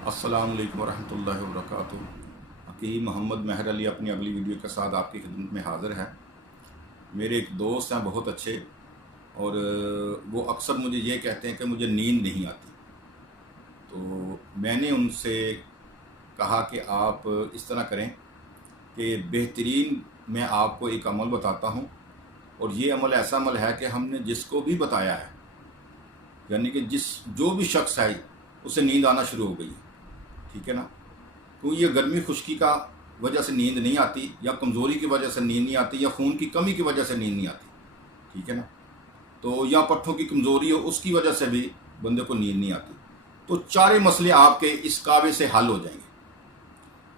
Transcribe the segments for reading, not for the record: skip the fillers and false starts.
अस्सलाम वालेकुम रहमतुल्लाहि व बरकातुहू। हकीम मोहम्मद महर अली अपनी अगली वीडियो के साथ आपकी खिदमत में हाज़िर है। मेरे एक दोस्त हैं बहुत अच्छे, और वो अक्सर मुझे ये कहते हैं कि मुझे नींद नहीं आती। तो मैंने उनसे कहा कि आप इस तरह करें कि बेहतरीन मैं आपको एक अमल बताता हूँ, और ये अमल ऐसा अमल है कि हमने जिसको भी बताया है, यानी कि जो भी शख्स है उसे नींद आना शुरू हो गई है। ठीक है ना। तो ये गर्मी खुश्की का वजह से नींद नहीं आती, या कमज़ोरी की वजह से नींद नहीं आती, या खून की कमी की वजह से नींद नहीं आती। ठीक है ना। तो या पट्ठों की कमज़ोरी हो उसकी वजह से भी बंदे को नींद नहीं आती। तो चारे मसले आपके इस कावे से हल हो जाएंगे।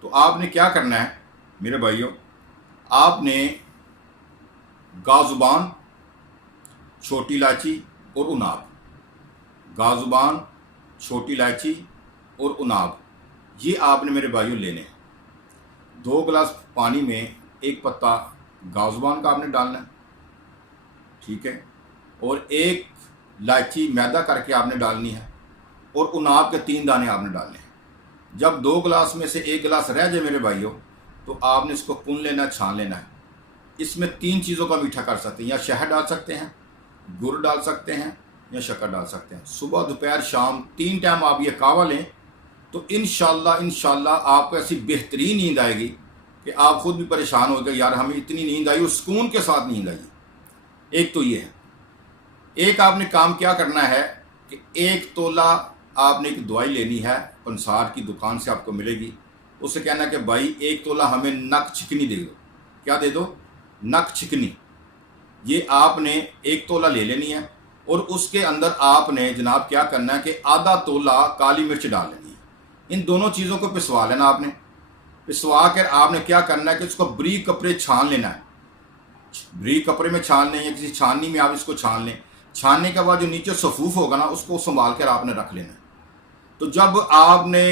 तो आपने क्या करना है मेरे भाइयों, आपने गाजुबान, छोटी इलायची और उनाब, गाजुबान, छोटी इलायची और उनाब, ये आपने मेरे भाइयों लेने हैं। 2 गिलास पानी में 1 पत्ता गाजुबान का आपने डालना है। ठीक है। और 1 इलायची मैदा करके आपने डालनी है, और उनाब के 3 दाने आपने डालने हैं। जब 2 गिलास में से 1 गिलास रह जाए मेरे भाइयों, तो आपने इसको पुन लेना, छान लेना है। इसमें 3 चीज़ों का मीठा कर सकते हैं, या शहद डाल सकते हैं, गुड़ डाल सकते हैं, या शक्कर डाल सकते हैं। सुबह दोपहर शाम 3 टाइम आप ये कावा लें, तो इंशाल्लाह आपको ऐसी बेहतरीन नींद आएगी कि आप खुद भी परेशान हो गए, यार हमें इतनी नींद आई, और सुकून के साथ नींद आई। एक तो ये है। एक आपने काम क्या करना है कि 1 तोला आपने एक दवाई लेनी है, पंसार की दुकान से आपको मिलेगी। उससे कहना कि भाई 1 तोला हमें नक चिकनी दे दो। क्या दे दो? नक चिकनी। ये आपने 1 तोला ले लेनी है, और उसके अंदर आपने जनाब क्या करना है कि आधा तोला काली मिर्च डाल लेनी है। इन दोनों चीज़ों को पिसवा लेना आपने। पिसवा कर आपने क्या करना है कि उसको बरीक कपड़े छान लेना है। बरीक कपड़े में छान लें, या किसी छाननी में आप इसको छान लें। छानने के बाद जो नीचे सफूफ होगा ना, उसको संभाल कर आपने रख लेना है। तो जब आपने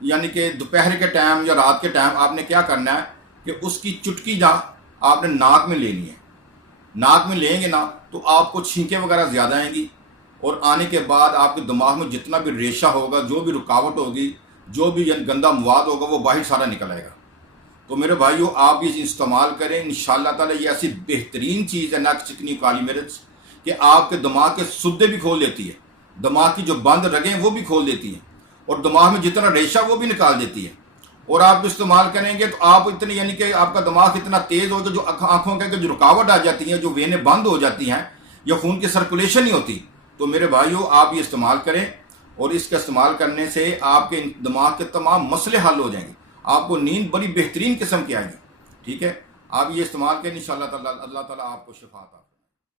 यानी कि दोपहर के टाइम या रात के टाइम आपने क्या करना है कि उसकी चुटकी आपने नाक में लेनी है। नाक में लेंगे ना तो आपको छींकें वगैरह ज़्यादा आएंगी, और आने के बाद आपके दिमाग में जितना भी रेशा होगा, जो भी रुकावट होगी, जो भी गंदा मवाद होगा, वो बाहर सारा निकल आएगा। तो मेरे भाइयों, आप ये इस्तेमाल करें इंशाअल्लाह ताला। ये ऐसी बेहतरीन चीज़ है नक चिकनी काली मिर्च, कि आपके दिमाग के सुद्दे भी खोल देती है, दिमाग की जो बंद रगें वो भी खोल देती हैं, और दिमाग में जितना रेशा वो भी निकाल देती है। और आप इस्तेमाल करेंगे तो आप इतने यानी कि आपका दिमाग इतना तेज़ होगा, जो आँखों के जो रुकावट आ जाती है, जो वेनें बंद हो जाती हैं, या खून की सर्कुलेशन नहीं होती। तो मेरे भाइयों, आप ये इस्तेमाल करें, और इसका इस्तेमाल करने से आपके दिमाग के तमाम मसले हल हो जाएंगे। आपको नींद बड़ी बेहतरीन किस्म की आएगी। ठीक है। आप ये इस्तेमाल करें, इंशाअल्लाह ताला अल्लाह ताला आपको शिफा अता